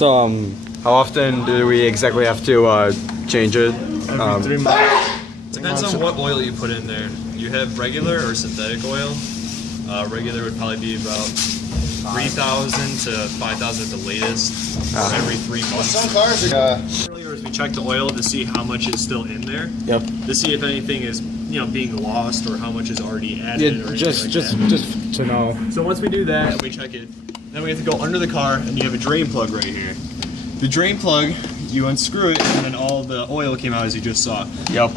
So, how often do we exactly have to change it? Every 3 months. Depends on what oil you put in there. You have regular or synthetic oil. Regular would probably be about 3,000 to 5,000 at the latest every 3 months. Some cars are. Earlier, we check the oil to see how much is still in there. Yep. To see if anything is being lost or how much is already added. Or just to know. So once we do that and we check it, then we have to go under the car and you have a drain plug right here. The drain plug, you unscrew it and then all the oil came out as you just saw. Yep.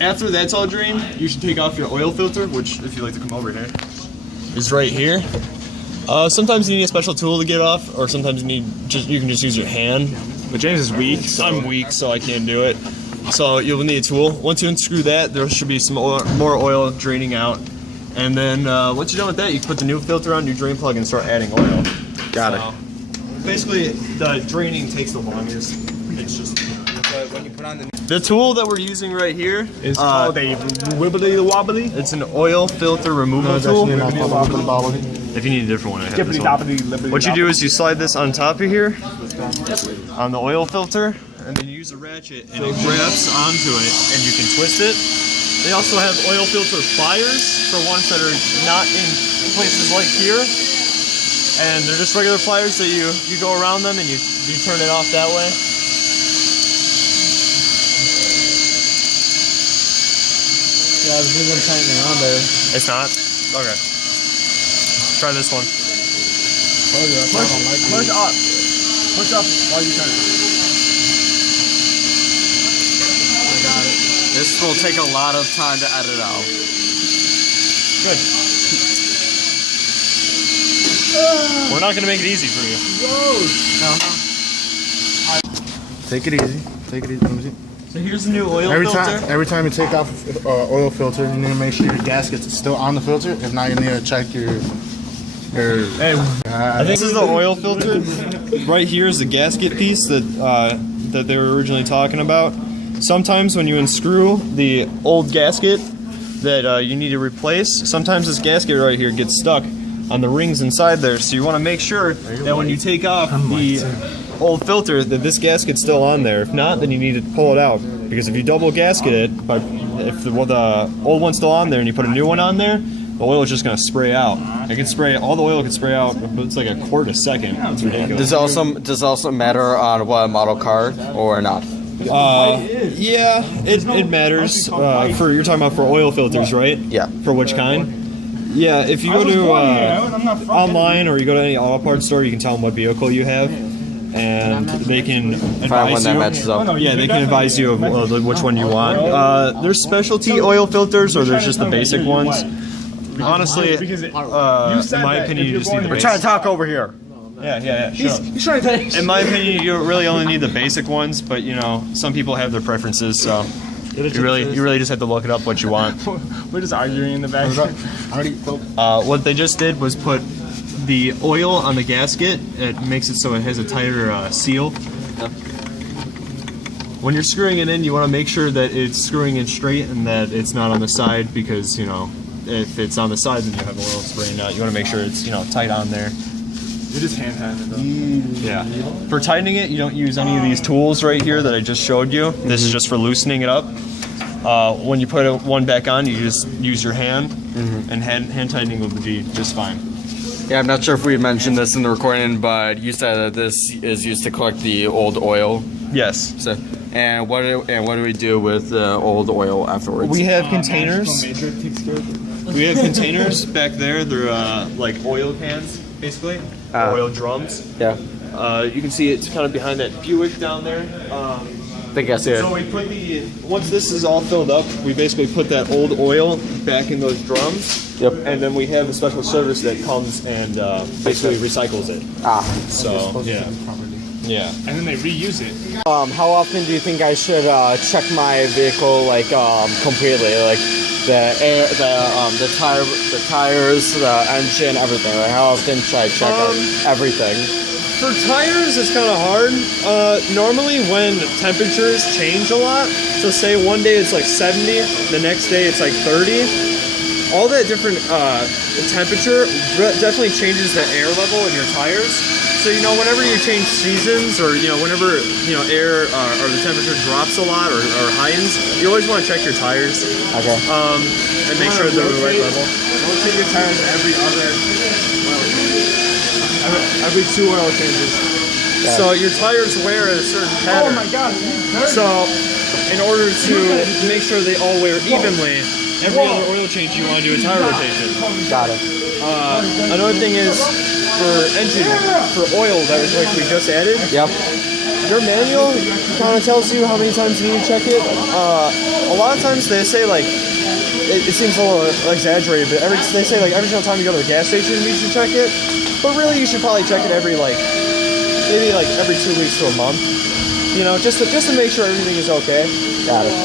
After that's all drained, you should take off your oil filter, which, if you'd like to come over here, is right here. Sometimes you need a special tool to get off, or sometimes you can just use your hand. But James is weak, so I'm weak, so I can't do it. So you'll need a tool. Once you unscrew that, there should be some more oil draining out. And then once you're done with that, you can put the new filter on your drain plug and start adding oil. Got it. Basically, the draining takes the longest. It's just When you put on the tool that we're using right here It's called a wibbly wobbly. It's an oil filter removal tool. If you need a different one, I have this one. What you do is you slide this on top of here, on the oil filter, and then you use a ratchet and it grabs onto it and you can twist it. They also have oil filter pliers for ones that are not in places like here. And they're just regular pliers that you go around them and you turn it off that way. Yeah, there's one tightening on there. It's not? Okay. Try this one. Push up. Push up while you turn it. I got it. This will take a lot of time to edit out. Good. We're not gonna make it easy for you. Take it easy. Take it easy. Let me see. So here's the new oil Every filter. time you take off oil filter, you need to make sure your gasket's still on the filter. If not, you need to check your. I think this is the oil filter. Right here is the gasket piece that that they were originally talking about. Sometimes when you unscrew the old gasket that you need to replace, sometimes this gasket right here gets stuck on the rings inside there. So you want to make sure that when you take off the old filter that this gasket's still on there. If not, then you need to pull it out, because if you double gasket it, if the old one's still on there and you put a new one on there, the oil is just going to spray out. It can spray, all the oil can spray out, but it's like a quart a second. It's ridiculous. Does it also matter on what model car or not? Yeah, it matters. You're talking about for oil filters, right? Yeah. For which kind? Yeah, if you go to online or you go to any auto parts store, you can tell them what vehicle you have, and they can Find one advise that you. matches up. Yeah, they can advise you of which one you want. There's specialty oil filters, or there's just the basic ones. Honestly, in my opinion, you just need the We're basic. trying to talk over here. Yeah. Shut up. He's trying to. In my opinion, you really only need the basic ones, but some people have their preferences, so you really just have to look it up what you want. We're just arguing in the back. What they just did was put the oil on the gasket. It makes it so it has a tighter seal. When you're screwing it in, you want to make sure that it's screwing in straight and that it's not on the side, because if it's on the side, then you have oil spraying out. You want to make sure it's tight on there. It is hand-handed though. Yeah. For tightening it, you don't use any of these tools right here that I just showed you. This is just for loosening it up. When you put one back on, you just use your hand, and hand tightening will be just fine. Yeah, I'm not sure if we mentioned this in the recording, but you said that this is used to collect the old oil. Yes. So, and what do we do with the old oil afterwards? We have containers. We have containers back there. They're like oil cans, basically. Oil drums. Yeah. You can see it's kind of behind that Buick down there. I think I see it. So we put once this is all filled up, we basically put that old oil back in those drums. Yep. And then we have a special service that comes and basically recycles it. So yeah. Yeah. And then they reuse it. How often do you think I should check my vehicle completely, like the air, the tires, the engine, everything? Like how often should I check everything? For tires, it's kind of hard. Normally when temperatures change a lot, so say one day it's like 70, the next day it's like 30, all that different temperature definitely changes the air level in your tires. So whenever you change seasons, or whenever air or the temperature drops a lot or heightens, you always want to check your tires Okay. and make sure they're the right level. Rotate your tires every other oil change. Every 2 oil changes. So your tires wear at a certain pattern. God. So in order to make sure they all wear evenly, every other oil change you want to do a tire rotation. Got it. Another thing is for engine, for oil that was like we just added, Yep. your manual kind of tells you how many times you need to check it. A lot of times they say like, it seems a little exaggerated, but they say like every single time you go to the gas station you should check it. But really you should probably check it every maybe every 2 weeks to a month. Just to make sure everything is okay. Got it.